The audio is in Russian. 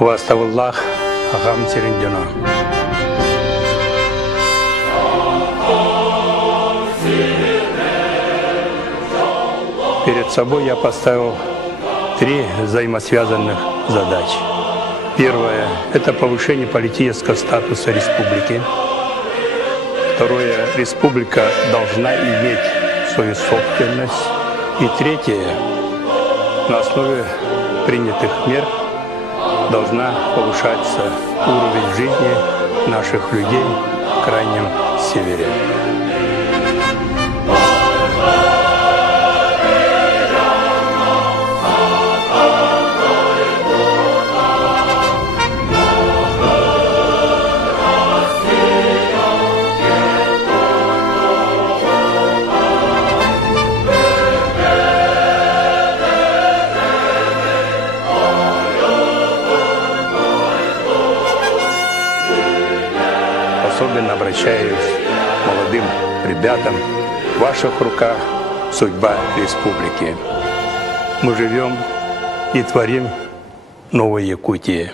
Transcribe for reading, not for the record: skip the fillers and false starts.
Ваставуллах Агам Терендино. Перед собой я поставил 3 взаимосвязанных задачи. Первое – это повышение политического статуса республики. Второе – республика должна иметь свою собственность. И третье – на основе принятых мер должна повышаться уровень жизни наших людей в Крайнем Севере. Особенно обращаюсь к молодым ребятам. В ваших руках судьба республики. Мы живем и творим новую Якутию.